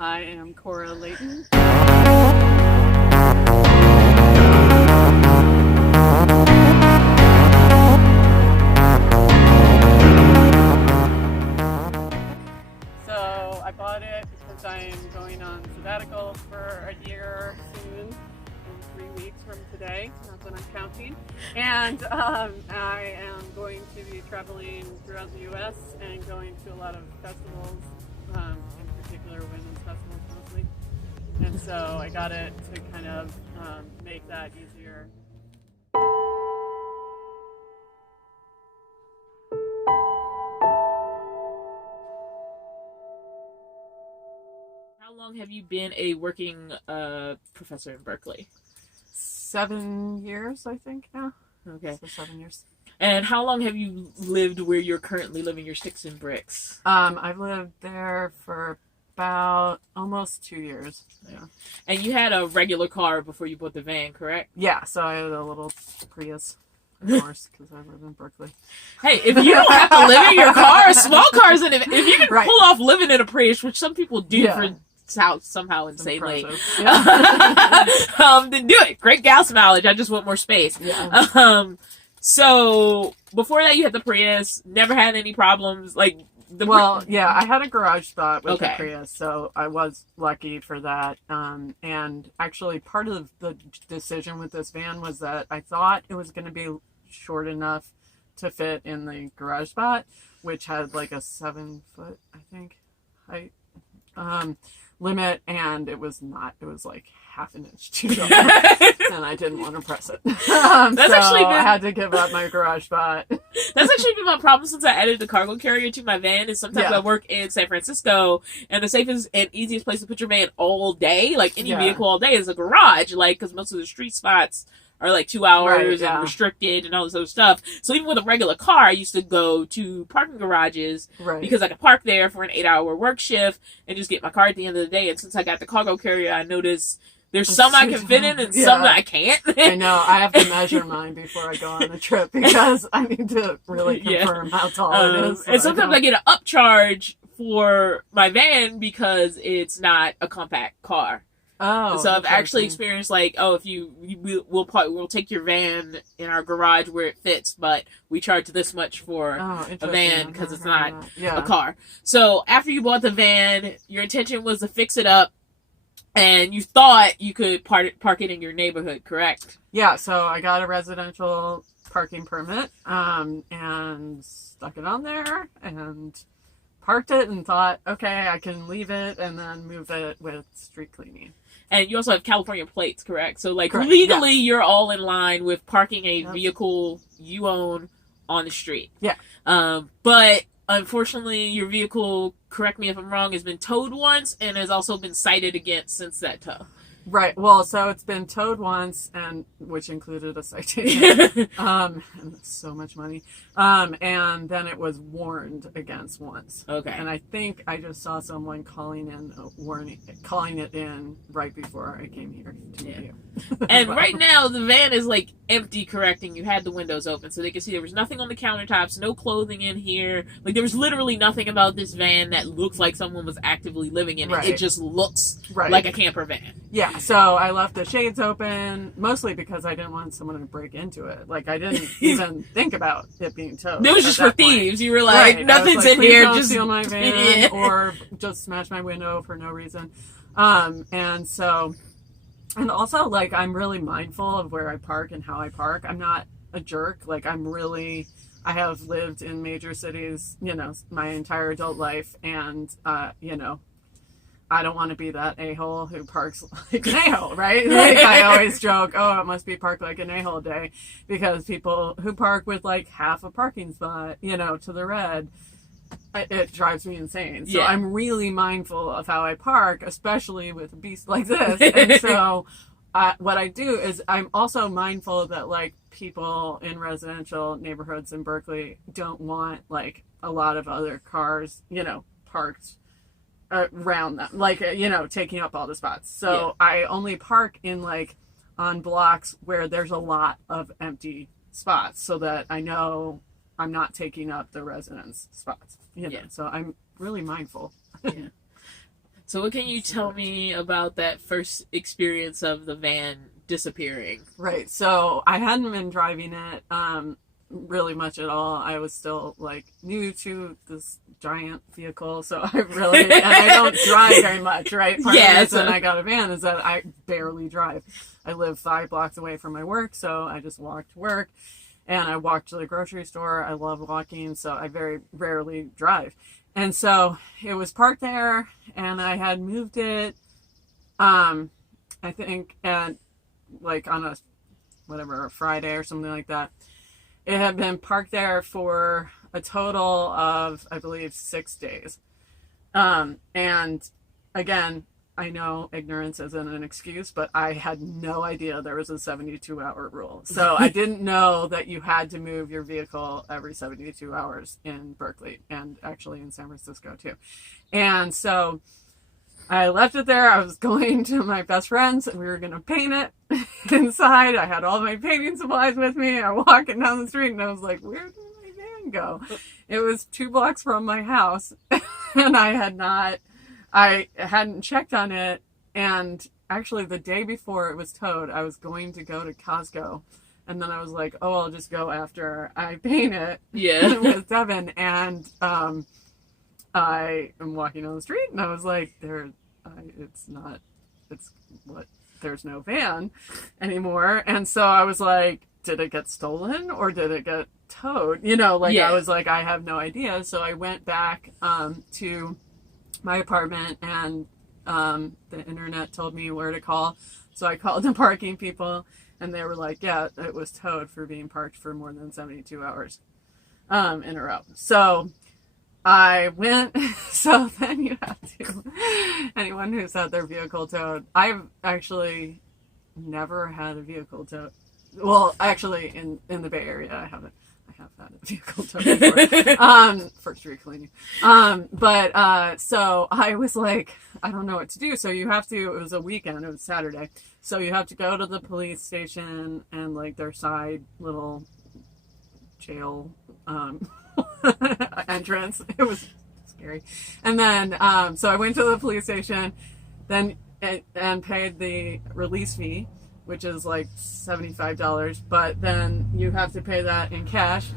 I am Cora Layton. So I bought it because I'm going on sabbatical for a year soon, in 3 weeks from today. Not that I'm counting. And I am going to be traveling throughout the U.S. and going to a lot of festivals, in particular women's festivals mostly. And so I got it to kind of make that easier. How long have you been a working professor in Berkeley? 7 years, I think, now. Okay. So 7 years. And how long have you lived where you're currently living, your Sticks and Bricks? I've lived there for about almost 2 years. Yeah. And you had a regular car before you bought the van, correct? Yeah, so I had a little Prius, of course, because I live in Berkeley. Hey, if you don't have to live in your car, small cars, and if you can Right. pull off living in a Prius, which some people do Yeah. for somehow insanely, Yeah. then do it. Great gas mileage. I just want more space. Yeah. So before that, you had the Prius. Never had any problems. Like Yeah, I had a garage spot with Okay. the Prius, so I was lucky for that. And actually, part of the decision with this van was that I thought it was going to be short enough to fit in the garage spot, which had like a 7 foot, I think, height limit, and it was not. It was like half an inch too tall, and I didn't want to press it. Actually I had to give up my garage spot. That's actually been my problem since I added the cargo carrier to my van. Is sometimes Yeah. I work in San Francisco, and the safest and easiest place to put your van all day, like any Yeah. vehicle all day, is a garage. Like, because most of the street spots are like 2 hours Right, yeah. and restricted and all this other stuff. So even with a regular car, I used to go to parking garages Right. because I could park there for an 8-hour work shift and just get my car at the end of the day. And since I got the cargo carrier, I noticed there's some I can fit in and some that I can't. I know. I have to measure mine before I go on the trip because I need to really Yeah. confirm how tall it is. And sometimes I get an upcharge for my van because it's not a compact car. Oh, So I've actually interesting. experienced like, if we'll take your van in our garage where it fits, but we charge this much for Oh, a interesting. van I've because never it's heard not of that. Yeah. a car. So after you bought the van, your intention was to fix it up, and you thought you could park it in your neighborhood, correct? Yeah, so I got a residential parking permit and stuck it on there and parked it and thought, okay, I can leave it and then move it with street cleaning. And you also have California plates, correct? So, like, Correct, legally, you're all in line with parking a Yep. vehicle you own on the street. Yeah. But, unfortunately, your vehicle, correct me if I'm wrong, has been towed once and has also been cited against since that tow. Right. Well, so it's been towed once, and which included a citation. And it's so much money. And then it was warned against once. Okay. And I think I just saw someone calling it in right before I came here to meet you. And Wow. right now, the van is, like, empty, correcting. You had the windows open, so they could see there was nothing on the countertops, no clothing in here. Like, there was literally nothing about this van that looks like someone was actively living in it. Right. It just looks Right. like a camper van. Yeah, so I left the shades open, mostly because I didn't want someone to break into it. Like, I didn't even think about it being towed. It was at just that for point. thieves. You were like, Right. I was nothing's like, in "Please here. don't Just steal my van Yeah. or just smash my window for no reason. And also, like, I'm really mindful of where I park and how I park. I'm not a jerk. Like, I have lived in major cities, my entire adult life, and I don't want to be that a-hole who parks like an a-hole, right? Like, I always joke, oh, it must be parked like an a-hole day, because people who park with like half a parking spot, to the red, it drives me insane. So Yeah. I'm really mindful of how I park, especially with a beast like this. And so what I do is I'm also mindful that, like, people in residential neighborhoods in Berkeley don't want, like, a lot of other cars, parked around them, like, taking up all the spots. So I only park in, like, on blocks where there's a lot of empty spots, so that I know I'm not taking up the residents' spots. Yeah. So I'm really mindful. Yeah. So what can you tell me about that first experience of the van disappearing? Right. So I hadn't been driving it really much at all. I was still like new to this giant vehicle, so I really and I don't drive very much. Right. Part of the reason I got a van is that I barely drive. I live 5 blocks away from my work, so I just walk to work, and I walk to the grocery store. I love walking, so I very rarely drive. And so it was parked there, and I had moved it, I think, and like on a Friday or something like that. It had been parked there for a total of, I believe, 6 days. And again, I know ignorance isn't an excuse, but I had no idea there was a 72-hour rule. So I didn't know that you had to move your vehicle every 72 hours in Berkeley, and actually in San Francisco too. And so I left it there. I was going to my best friend's, and we were going to paint it inside. I had all my painting supplies with me. I'm walking down the street, and I was like, where did my van go? It was 2 blocks from my house, and I hadn't checked on it. And actually, the day before it was towed, I was going to go to Costco. And then I was like, oh, I'll just go after I paint it with Devin. And I am walking on the street, and I was like, there's no van anymore. And so I was like, did it get stolen or did it get towed? I was like, I have no idea. So I went back to my apartment, and the internet told me where to call. So I called the parking people, and they were like, yeah, it was towed for being parked for more than 72 hours in a row. So I went, so then you have to, anyone who's had their vehicle towed, I've actually never had a vehicle towed. Well, actually, in the Bay Area, I have had a vehicle towed before, for street cleaning. So I was like, I don't know what to do. So you have to, it was a weekend, it was Saturday. So you have to go to the police station and like their side little jail, entrance. It was scary. And then, so I went to the police station, then, and paid the release fee, which is like $75, but then you have to pay that in cash.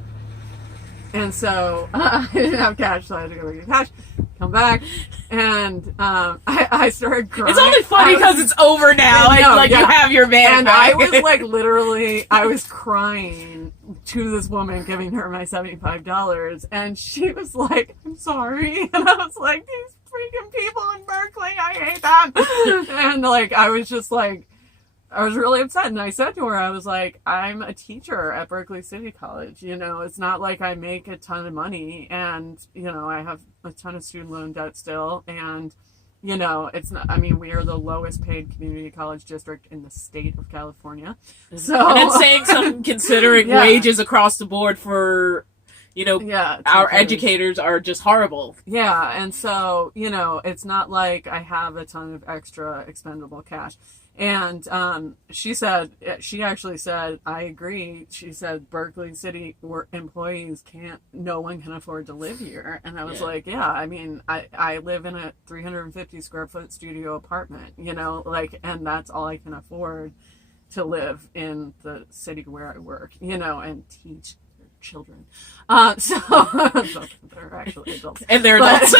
And so I didn't have cash, so I had to go get cash, come back, and I started crying. It's only funny because it's over now. You have your van and back. I was like, literally, I was crying to this woman, giving her my $75, and she was like, I'm sorry. And I was like, these freaking people in Berkeley, I hate them. And like, I was just like, I was really upset, and I said to her, I was like, I'm a teacher at Berkeley City College. It's not like I make a ton of money, and, I have a ton of student loan debt still, and, it's not, I mean, we are the lowest paid community college district in the state of California. So, and that's saying something considering wages across the board for, our educators are just horrible. Yeah, and so, it's not like I have a ton of extra expendable cash. And she actually said, I agree. She said, Berkeley City employees no one can afford to live here. And I was like, yeah, I mean, I live in a 350 square foot studio apartment, and that's all I can afford to live in the city where I work, and teach children. So they're actually adults. And they're adults.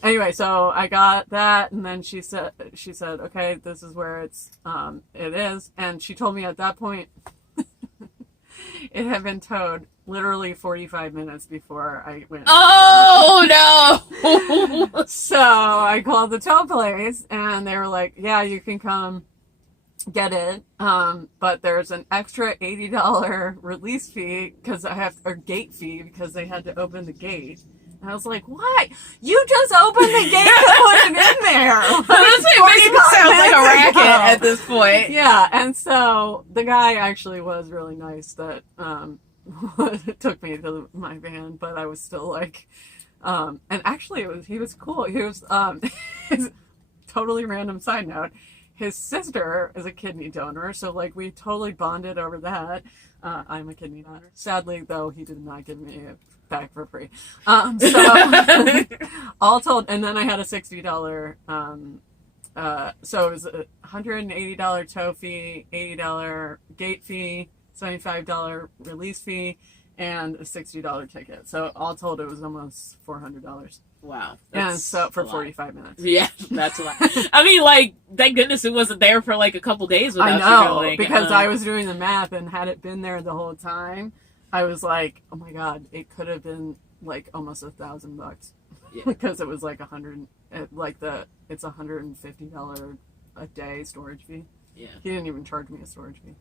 Anyway, so I got that, and then she said, okay, this is where it is. And she told me at that point, it had been towed literally 45 minutes before I went. Oh, no! So I called the tow place, and they were like, yeah, you can come get it, but there's an extra $80 release fee or gate fee because they had to open the gate. And I was like, what? You just opened the gate to put it in there. Honestly, it makes it sound like a racket at this point. Yeah, and so the guy actually was really nice that took me to my van, but I was still like, and actually he was cool. He was, his totally random side note, his sister is a kidney donor, so like we totally bonded over that. I'm a kidney donor. Sadly, though, he did not give me back for free. So all told, and then I had a $60. So it was a $180 tow fee, $80 gate fee, $75 release fee, and a $60 ticket. So all told, it was almost $400. Wow. And so for 45 minutes. Yeah, that's a lot. I mean, like, thank goodness it wasn't there for like a couple days without I know, you going. because I was doing the math, and had it been there the whole time, I was like, oh my God, it could have been like almost $1,000. Yeah. Because it was like it's $150 a day storage fee. Yeah. He didn't even charge me a storage fee.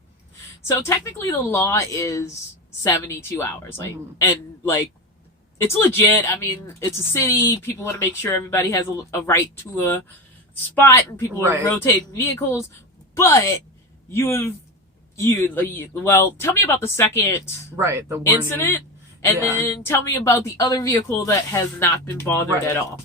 So technically the law is 72 hours. Like, Mm-hmm. and like, it's legit. I mean, it's a city. People want to make sure everybody has a right to a spot, and people Right. are rotating vehicles. But well, tell me about the second Right, the warning. incident, and Yeah. then tell me about the other vehicle that has not been bothered Right. at all.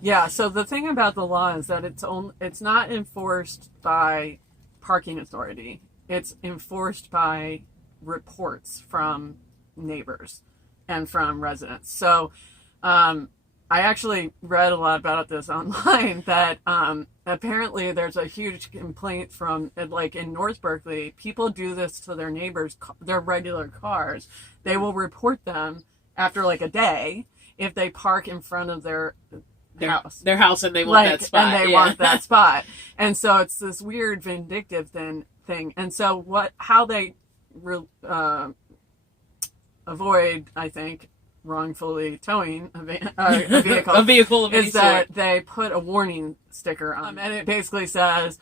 Yeah, so the thing about the law is that it's not enforced by parking authority. It's enforced by reports from neighbors and from residents. So I actually read a lot about this online, that apparently there's a huge complaint from, like, in North Berkeley, people do this to their neighbors, their regular cars. They will report them after like a day if they park in front of their house, and they want that spot. And they want that spot. And so it's this weird vindictive thing. And so how they avoid, I think, wrongfully towing a vehicle, a vehicle of any is that sort. they put a warning sticker on, and it basically says,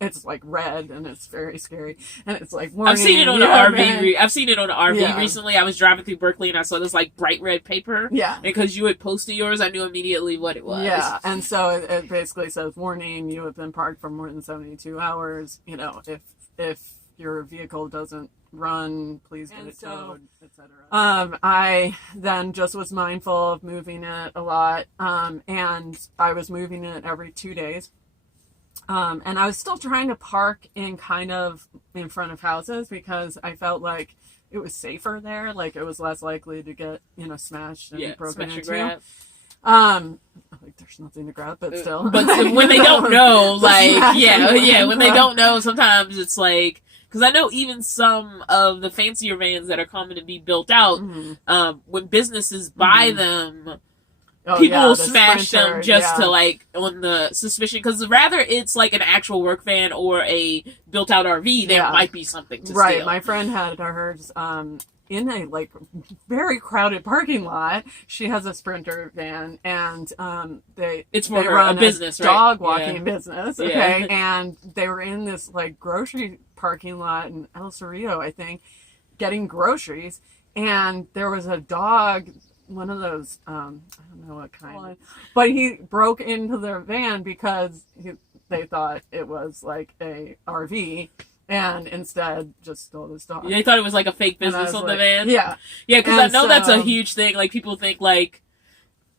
it's like red, and it's very scary, and it's like, warning. I've seen it on the RV. I've seen it on the RV Yeah. recently. I was driving through Berkeley and I saw this like bright red paper. Yeah. Because you had posted yours, I knew immediately what it was. Yeah, and so it basically says, warning, you have been parked for more than 72 hours. You know, if your vehicle doesn't run, please get it towed, etc. I then just was mindful of moving it a lot, and I was moving it every 2 days. And I was still trying to park in kind of in front of houses, because I felt like it was safer there. Like, it was less likely to get, smashed and broken into. Grab. Like, there's nothing to grab, but still. But when they don't know, like, Smash yeah, and when they don't know, sometimes it's like, because I know even some of the fancier vans that are coming to be built out, when businesses buy them, people will smash Sprinter, them just to, like, on the suspicion, because rather it's like an actual work van or a built out RV, there might be something to Right, steal. my friend had hers in a, like, very crowded parking lot. She has a Sprinter van, and it's for they her, run a business, right? dog walking business, okay? Yeah. And they were in this, like, grocery parking lot in El Cerrillo, I think, getting groceries, and there was a dog, one of those, I don't know what kind, but he broke into their van because they thought it was like a RV, and instead just stole this dog. They thought it was like a fake business on the van? Yeah. Yeah, because I know that's a so- huge thing. Like, people think, like,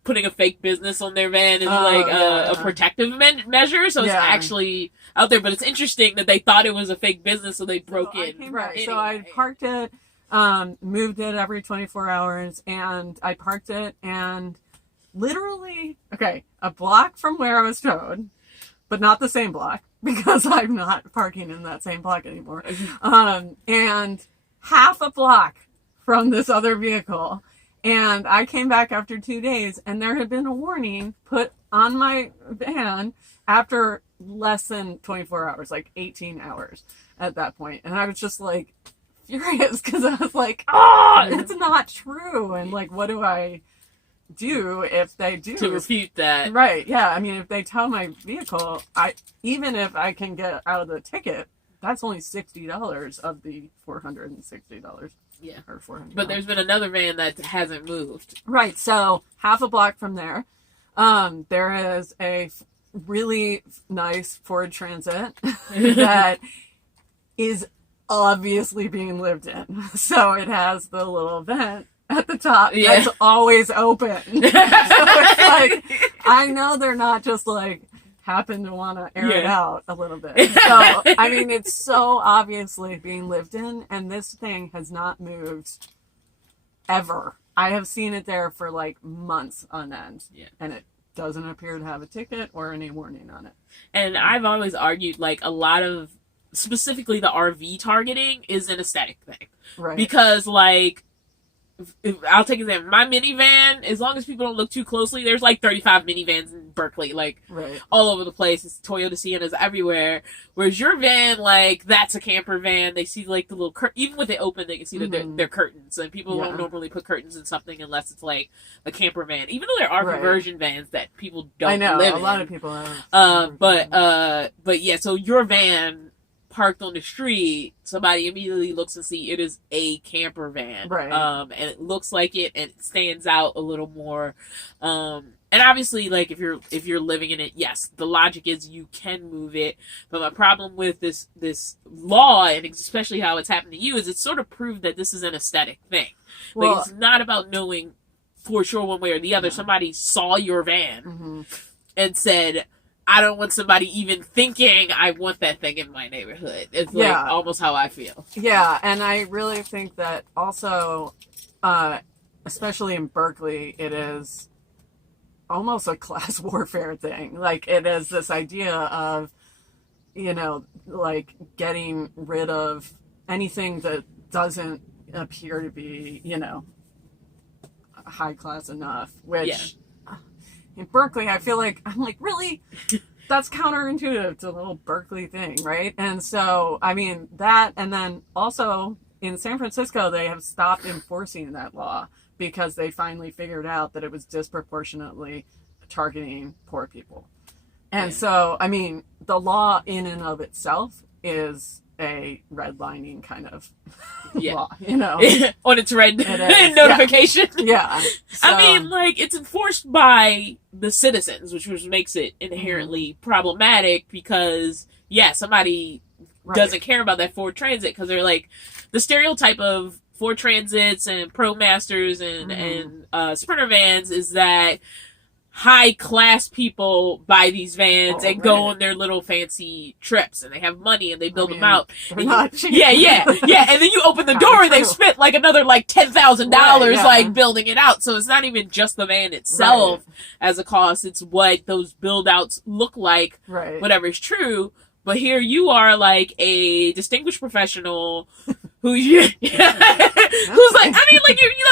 putting a fake business on their van is, a protective measure, so it's actually out there. But it's interesting that they thought it was a fake business, so they broke in. Right, Anyway. so I parked it, moved it every 24 hours, and I parked it, and literally, a block from where I was towed, but not the same block, because I'm not parking in that same block anymore, and half a block from this other vehicle. And I came back after 2 days, and there had been a warning put on my van after less than 24 hours, like 18 hours at that point. And I was just like furious, because I was like, it's not true. And like, what do I do if they do? To refute that. Right, yeah. I mean, if they tow my vehicle, even if I can get out of the ticket, that's only $60 of the $460. Yeah. Or $400. But there's been another van that hasn't moved. Right, so half a block from there, there is a really nice Ford Transit that is obviously being lived in. So it has the little vent at the top that's always open. So it's like, I know they're not just like happen to want to air it out a little bit. So, I mean, it's so obviously being lived in, and this thing has not moved ever. I have seen it there for like months on end. Yeah. And it doesn't appear to have a ticket or any warning on it. And I've always argued, like, a lot of, specifically the RV targeting is an aesthetic thing. Right. Because, like, I'll take an example. My minivan, as long as people don't look too closely, there's like 35 minivans in Berkeley, like, all over the place. It's Toyota Siennas everywhere. Whereas your van, like, that's a camper van. They see, like, the little even with it open, they can see that they're curtains. And people won't normally put curtains in something unless it's, like, a camper van. Even though there are conversion vans that people don't live in. I know, a lot of people have. But yeah, so your van parked on the street, somebody immediately looks and see it is a camper van. Right. And it looks like it, and it stands out a little more. And obviously, like, if you're living in it, yes, the logic is you can move it. But my problem with this law, and especially how it's happened to you, is it's sort of proved that this is an aesthetic thing. Like, it's not about knowing for sure one way or the other. Somebody saw your van and said, I don't want somebody even thinking I want that thing in my neighborhood. It's like almost how I feel. Yeah, and I really think that also, especially in Berkeley, it is almost a class warfare thing. Like, it is this idea of, you know, like, getting rid of anything that doesn't appear to be, you know, high class enough, which... In Berkeley, I feel like, I'm like, really? That's counterintuitive to the whole Berkeley thing, right? And so, I mean, that, and then also in San Francisco, they have stopped enforcing that law because they finally figured out that it was disproportionately targeting poor people. And so, I mean, the law in and of itself is a redlining kind of law, you know, on its red notification. Yeah. So, I mean, like, it's enforced by the citizens, which makes it inherently problematic because, somebody doesn't care about that Ford Transit because they're like, the stereotype of Ford Transits and ProMasters and Sprinter vans is that high class people buy these vans and go on their little fancy trips, and they have money and they build them out. And and then you open the door and they've spent like another like $10,000 like building it out. So it's not even just the van itself as a cost; it's what those build outs look like. Whatever is true. But here you are, like a distinguished professional who's like, I mean,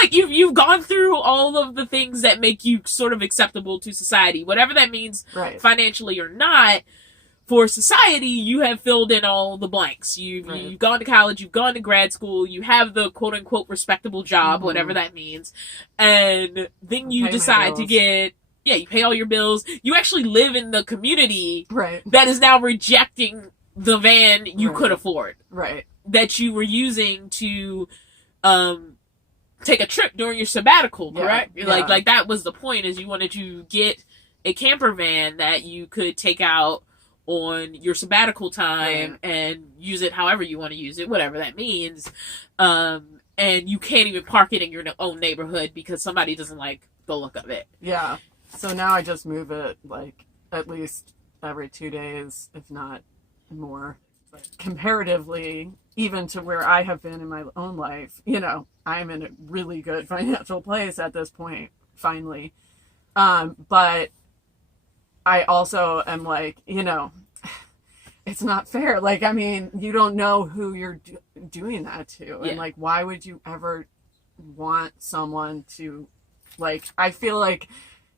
like you've gone through all of the things that make you sort of acceptable to society, whatever that means, financially or not. For society, you have filled in all the blanks. You've gone to college, you've gone to grad school, you have the quote unquote respectable job, whatever that means, and then you decide to get. Yeah, you pay all your bills. You actually live in the community that is now rejecting the van you could afford. That you were using to take a trip during your sabbatical, correct? Like that was the point, is you wanted to get a camper van that you could take out on your sabbatical time and use it however you want to use it, whatever that means. And you can't even park it in your own neighborhood because somebody doesn't like the look of it. Yeah. So now I just move it like at least every 2 days, if not more. But comparatively, even to where I have been in my own life, you know, I'm in a really good financial place at this point, finally. But I also am like, you know, it's not fair. Like, I mean, you don't know who you're doing that to. And like, why would you ever want someone to, like, I feel like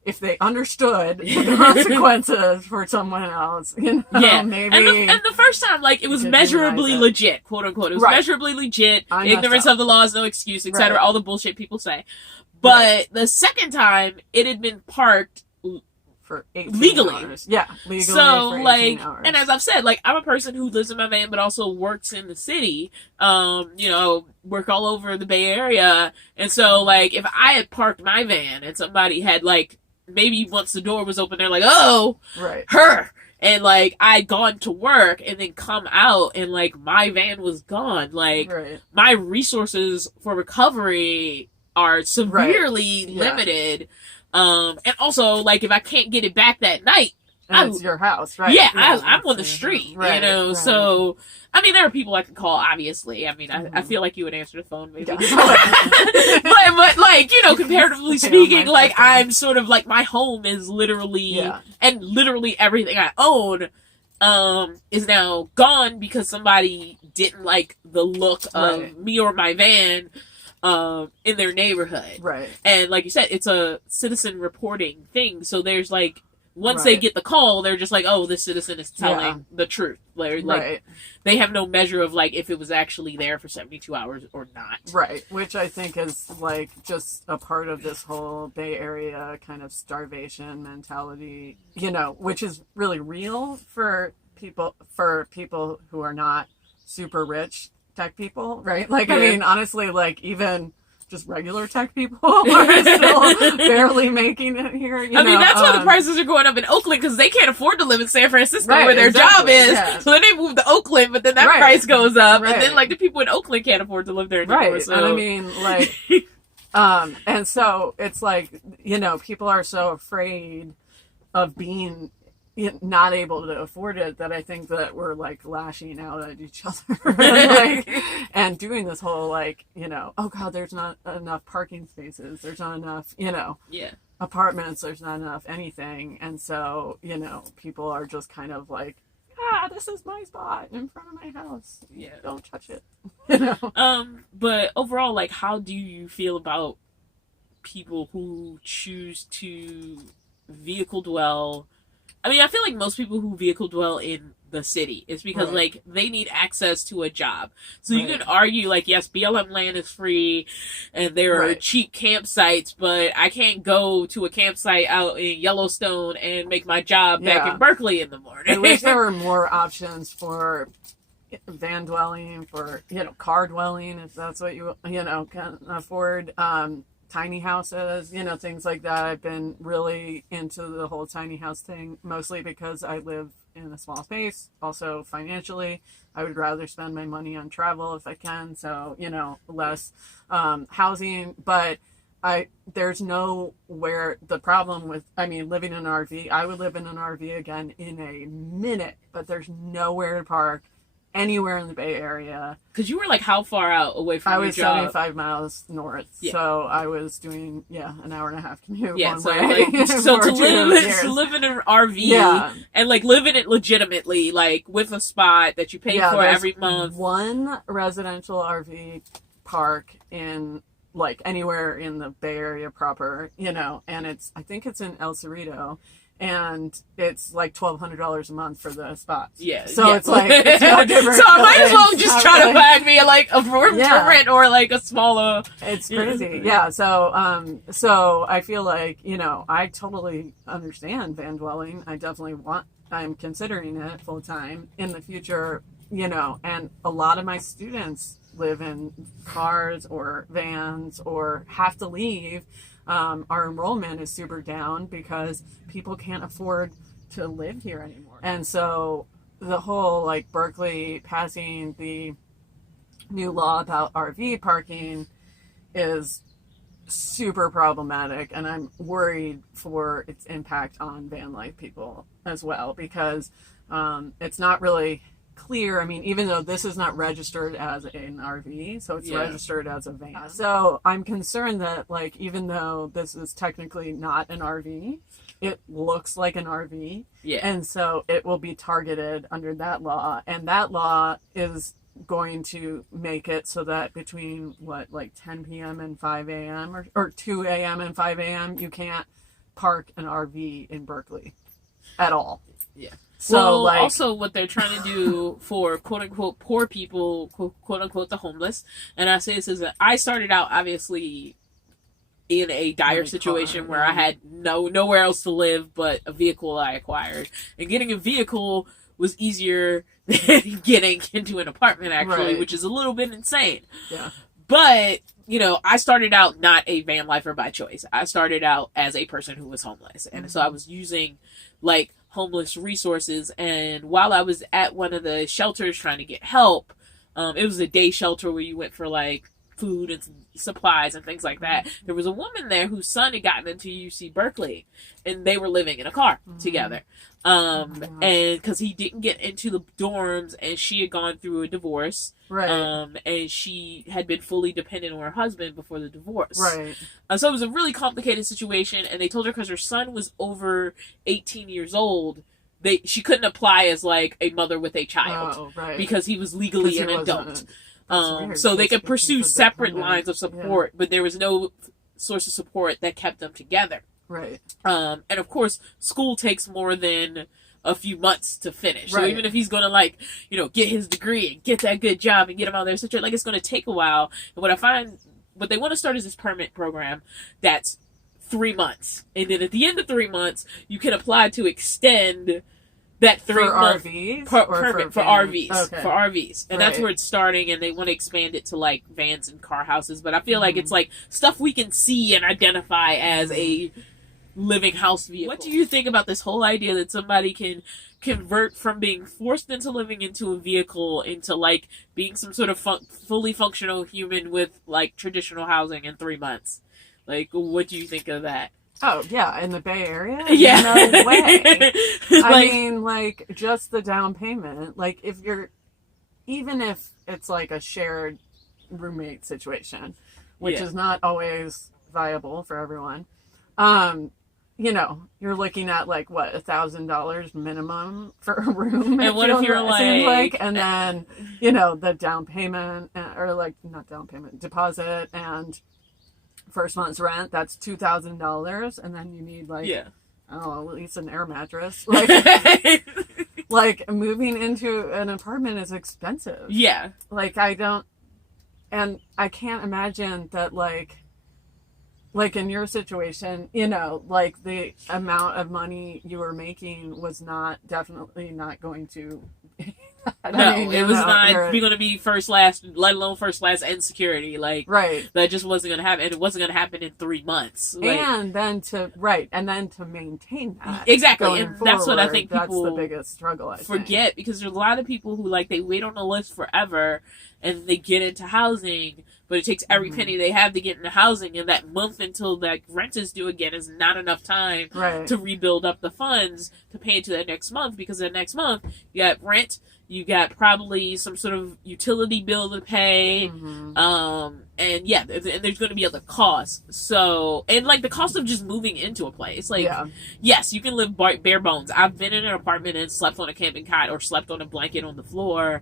if they understood the consequences for someone else, you know, maybe. And the first time, like, it was measurably legit, quote unquote. It was measurably legit. Ignorance of the law is no excuse, etc. All the bullshit people say. But the second time, it had been parked for legally. Hours. Yeah, legally. So, for 18 like, hours. and as I've said, like, I'm a person who lives in my van but also works in the city. You know, work all over the Bay Area. And so, like, if I had parked my van and somebody had, like, maybe once the door was open, they're like, oh, her. And, like, I'd gone to work and then come out and, like, my van was gone. Like, my resources for recovery are severely limited. And also, like, if I can't get it back that night, and it's your house, right? Yeah, I'm on the street, right, you know, right. So, I mean, there are people I can call, obviously. I mean, I feel like you would answer the phone, maybe. Yeah. but, like, you know, comparatively speaking, like, I'm sort of, like, my home is literally, and literally everything I own, is now gone because somebody didn't like the look of me or my van, in their neighborhood. Right. And like you said, it's a citizen reporting thing. So there's like, once they get the call, they're just like, oh, this citizen is telling the truth. Like, they have no measure of like if it was actually there for 72 hours or not. Right. Which I think is like just a part of this whole Bay Area kind of starvation mentality, you know, which is really real for people who are not super rich tech people, right? Like, I mean, honestly, like even just regular tech people are still barely making it here. I mean, that's why the prices are going up in Oakland, because they can't afford to live in San Francisco where their job is. Yeah. So then they move to Oakland, but then that price goes up. And then, like, the people in Oakland can't afford to live there anymore. Right. So. And I mean, like, and so it's like, you know, people are so afraid of being not able to afford it that I think that we're like lashing out at each other like, and doing this whole like, you know, oh god, there's not enough parking spaces, there's not enough, you know, apartments, there's not enough anything, and so, you know, people are just kind of like, this is my spot in front of my house, don't touch it, you know. But overall, like, how do you feel about people who choose to vehicle dwell? I mean, I feel like most people who vehicle dwell in the city is because, like, they need access to a job. So you can argue, like, yes, BLM land is free and there are cheap campsites, but I can't go to a campsite out in Yellowstone and make my job back in Berkeley in the morning. I wish there were more options for van dwelling, for, you know, car dwelling, if that's what you know, can afford. Tiny houses, you know, things like that. I've been really into the whole tiny house thing, mostly because I live in a small space. Also, financially, I would rather spend my money on travel if I can. So, you know, less housing. But there's nowhere, the problem with, I mean, living in an RV, I would live in an RV again in a minute, but there's nowhere to park anywhere in the Bay Area. Because you were like how far out away from your job? I was 75 miles north, so I was doing an hour and a half commute one so way. Like, so to live in an RV and like live in it legitimately, like with a spot that you pay for every month. One residential RV park in like anywhere in the Bay Area proper, you know, and I think it's in El Cerrito. And it's like $1,200 a month for the spots. So it's like, it's no different. So I might as well just try to find me like a room to rent or like a smaller. It's crazy. So I feel like, you know, I totally understand van dwelling. I definitely I'm considering it full time in the future, you know, and a lot of my students live in cars or vans or have to leave. Our enrollment is super down because people can't afford to live here anymore. And so the whole like Berkeley passing the new law about RV parking is super problematic, and I'm worried for its impact on van life people as well, because it's not really clear. I mean, even though this is not registered as an RV, so it's registered as a van. So I'm concerned that, like, even though this is technically not an RV, it looks like an RV. And so it will be targeted under that law. And that law is going to make it so that between, like 10 p.m. and 5 a.m. or 2 a.m. and 5 a.m., you can't park an RV in Berkeley at all. So, well, like, also what they're trying to do for quote unquote poor people, quote unquote the homeless, and I say this is that I started out obviously in a dire situation where I had nowhere else to live but a vehicle I acquired, and getting a vehicle was easier than getting into an apartment actually, which is a little bit insane. But you know, I started out not a van lifer by choice. I started out as a person who was homeless, and so I was using like homeless resources. And while I was at one of the shelters trying to get help, it was a day shelter where you went for like food and supplies and things like that. There was a woman there whose son had gotten into UC Berkeley, and they were living in a car together. And because he didn't get into the dorms, and she had gone through a divorce, Right. And she had been fully dependent on her husband before the divorce. Right. So it was a really complicated situation, and they told her because her son was over 18 years old, she couldn't apply as like a mother with a child because he was legally an adult. So they could pursue separate lines of support, but there was no source of support that kept them together. Right. And of course, school takes more than a few months to finish. So even if he's going to like, get his degree and get that good job and get him out there, it's going to take a while. And what they want to start is this permit program that's 3 months. And then at the end of 3 months, you can apply to extend that 3 month RVs permit for RVs. Okay. For RVs. And that's where it's starting, and they want to expand it to like vans and car houses. But I feel like it's like stuff we can see and identify as a living house vehicle. What do you think about this whole idea that somebody can convert from being forced into living into a vehicle into like being some sort of fully functional human with like traditional housing in 3 months? Like, what do you think of that? Oh, yeah, in the Bay Area? Yeah. No way. I mean, like, just the down payment. Like, even if it's like a shared roommate situation, which is not always viable for everyone, you're looking at like, what, $1,000 minimum for a room? And what if you're like, and then, the down payment, or like, not down payment, deposit, and first month's rent, that's $2,000, and then you need like, I don't know, at least an air mattress. Like, like moving into an apartment is expensive. Yeah. Like I can't imagine that like in your situation, like the amount of money you were making was definitely not going to. It was not going to be first, last, let alone first, last, and security. Like, that just wasn't going to happen. And it wasn't going to happen in 3 months. Like, and then to maintain that. Exactly. And that's what I think people that's the biggest struggle, I forget, because there's a lot of people who like, they wait on a list forever and they get into housing, but it takes every penny they have to get into housing, and that month until that rent is due again is not enough time to rebuild up the funds to pay into that next month, because that next month you got rent, you got probably some sort of utility bill to pay, and there's going to be other costs. So, and like the cost of just moving into a place, like, yes, you can live bare bones. I've been in an apartment and slept on a camping cot or slept on a blanket on the floor.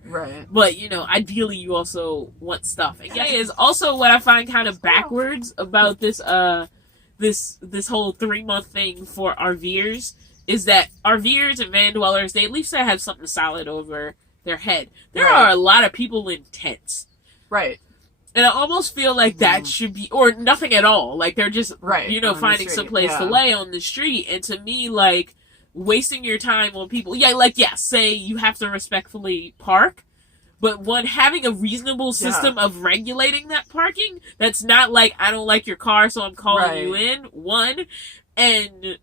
But, ideally you also want stuff. And that is also what I find kind of backwards about this whole 3 month thing for RVers, is that RVers and van dwellers, they at least have something solid over their head. There are a lot of people in tents. And I almost feel like that should be, or nothing at all. Like, they're just, finding some place to lay on the street. And to me, like, wasting your time on people, say you have to respectfully park, but having a reasonable system of regulating that parking, that's not like, I don't like your car, so I'm calling you in, one. And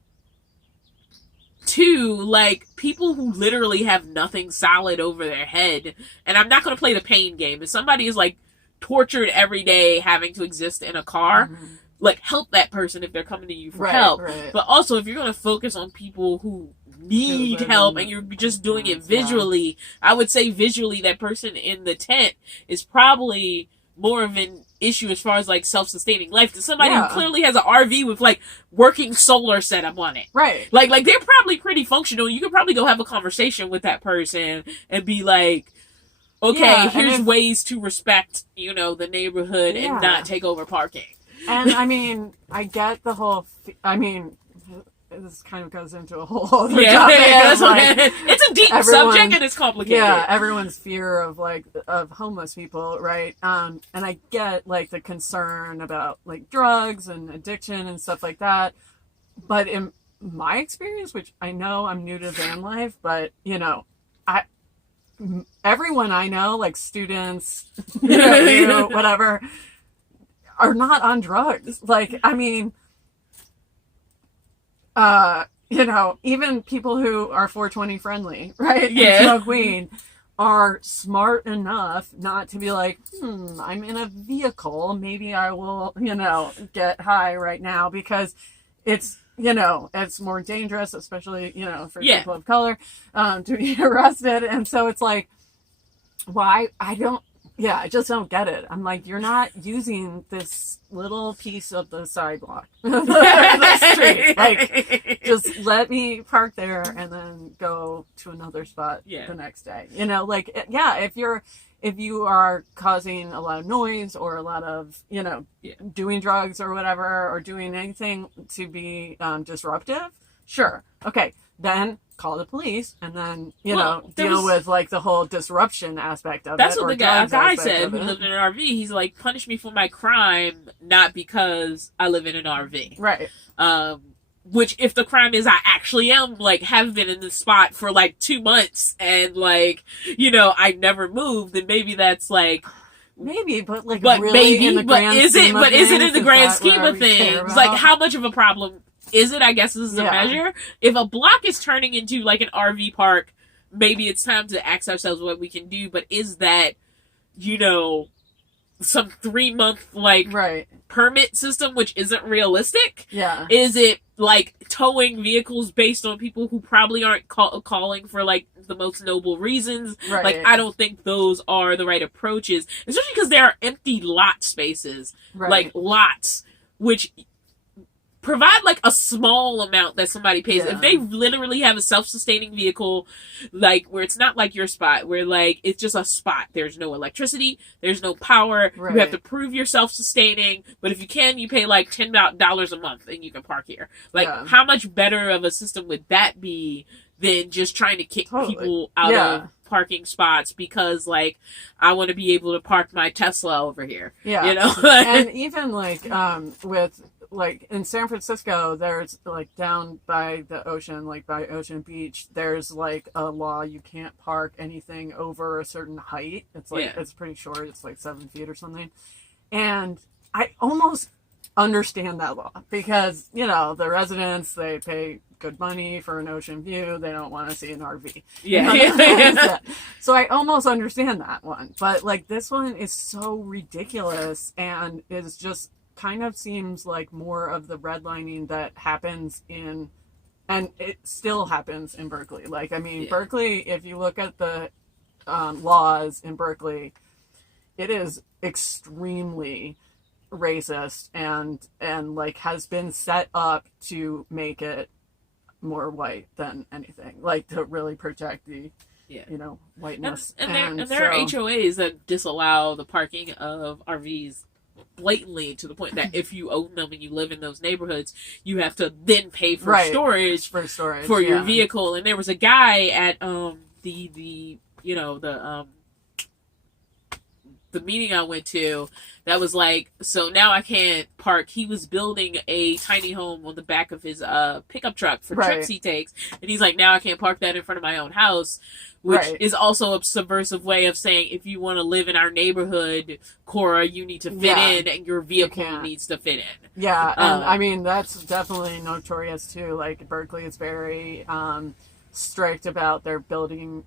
two, like, people who literally have nothing solid over their head, and I'm not going to play the pain game. If somebody is, like, tortured every day having to exist in a car, like, help that person if they're coming to you for help. But also, if you're going to focus on people who need help and you're just doing it visually, I would say visually that person in the tent is probably more of an issue as far as like self-sustaining life than somebody who clearly has an RV with like working solar setup on it. Like they're probably pretty functional. You could probably go have a conversation with that person and be like, okay, here's ways to respect, the neighborhood and not take over parking. And I mean, I get the whole, this kind of goes into a whole other topic. That's it's a deep subject and it's complicated. Yeah, everyone's fear of homeless people, right? And I get like the concern about like drugs and addiction and stuff like that. But in my experience, which I know I'm new to van life, but everyone I know, like students, whatever, are not on drugs. Like, I mean, even people who are 420 friendly, right? And smoke weed, are smart enough not to be like, I'm in a vehicle, maybe I will, get high right now, because it's, it's more dangerous, especially, for people of color, to be arrested. And so it's like, why? I just don't get it. I'm like, you're not using this little piece of the sidewalk, the street. Like, just let me park there and then go to another spot the next day. If you are causing a lot of noise or a lot of, doing drugs or whatever, or doing anything to be disruptive, sure. Okay. Then call the police and then, deal with like the whole disruption aspect of it. That's what a guy said who lived in an RV. He's like, punish me for my crime, not because I live in an RV. Right. Which, if the crime is I actually am, like, have been in this spot for like 2 months and like, I never moved, then maybe that's like, maybe, but like, but really maybe, in the but grand is it? But is it in the grand scheme of things? Like, how much of a problem is it? I guess this is a measure. If a block is turning into like an RV park, maybe it's time to ask ourselves what we can do. But is that, some 3-month like permit system, which isn't realistic? Yeah. Is it like towing vehicles based on people who probably aren't calling for like the most noble reasons? Right. Like, I don't think those are the right approaches, especially because there are empty lot spaces, like lots, which provide like a small amount that somebody pays. If they literally have a self-sustaining vehicle, like where it's not like your spot, where like it's just a spot, there's no electricity, there's no power, you have to prove you're self-sustaining, but if you can, you pay like $10 a month and you can park here. Like, how much better of a system would that be than just trying to kick people out of parking spots because like I want to be able to park my Tesla over here? And even like with like in San Francisco, there's like down by the ocean, like by Ocean Beach, there's like a law you can't park anything over a certain height. It's like it's pretty short, it's like 7 feet or something. And I almost understand that law because the residents, they pay good money for an ocean view, they don't want to see an RV. So I almost understand that one, but like this one is so ridiculous and is just kind of seems like more of the redlining that happens and it still happens in Berkeley. Like, I mean, Berkeley, if you look at the laws in Berkeley, it is extremely racist and like has been set up to make it more white than anything, like to really protect the whiteness. And there are HOAs that disallow the parking of RVs blatantly, to the point that if you own them and you live in those neighborhoods, you have to then pay for storage for your vehicle. And there was a guy at the meeting I went to that was like, so now I can't park. He was building a tiny home on the back of his pickup truck for trips he takes, and he's like, now I can't park that in front of my own house, which is also a subversive way of saying, if you want to live in our neighborhood, Cora, you need to fit in, and your vehicle needs to fit in. Yeah, and I mean, that's definitely notorious too. Like, Berkeley is very strict about their building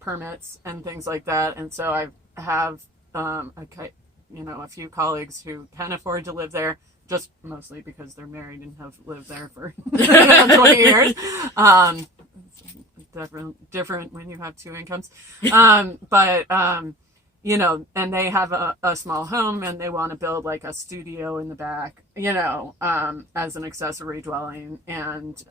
permits and things like that, and so I have a few colleagues who can afford to live there, just mostly because they're married and have lived there for 20 years. Different when you have 2 incomes. And they have a small home and they want to build like a studio in the back, as an accessory dwelling. And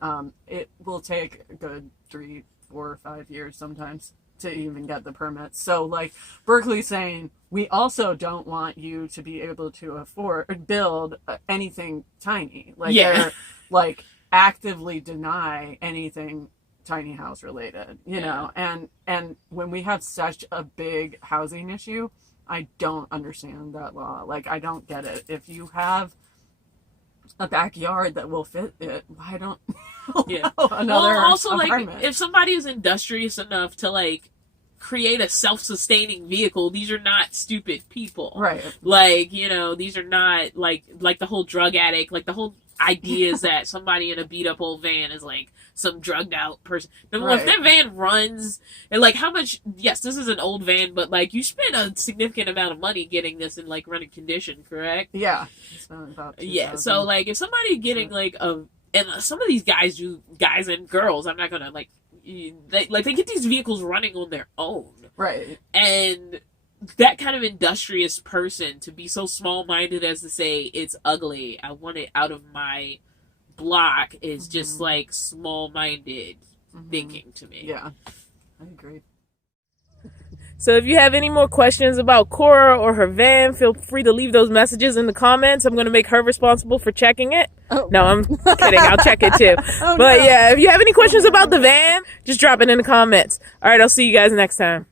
it will take a good 3, 4, 5 years sometimes to even get the permits. So like Berkeley's saying, we also don't want you to be able to afford or build anything tiny. Like they're like actively deny anything tiny house related, know, and when we have such a big housing issue, I don't understand that law. Like, I don't get it. If you have a backyard that will fit it, why don't another also apartment? Like, if somebody is industrious enough to like create a self-sustaining vehicle, these are not stupid people, right? Like, these are not like the whole drug addict, like the whole ideas that somebody in a beat up old van is like some drugged out person. Then Right. if that van runs, and like how much, yes, this is an old van, but like you spend a significant amount of money getting this in like running condition, correct? Yeah. It's about Yeah, 2,000. so like if somebody getting like and some of these guys and girls, I'm not gonna like, they get these vehicles running on their own. Right. And that kind of industrious person to be so small-minded as to say it's ugly, I want it out of my block, is just like small-minded thinking to me. Yeah, I agree. So if you have any more questions about Cora or her van, feel free to leave those messages in the comments. I'm going to make her responsible for checking it. Oh. No, I'm kidding. I'll check it too. Oh, But no. yeah, if you have any questions about the van, just drop it in the comments. All right, I'll see you guys next time.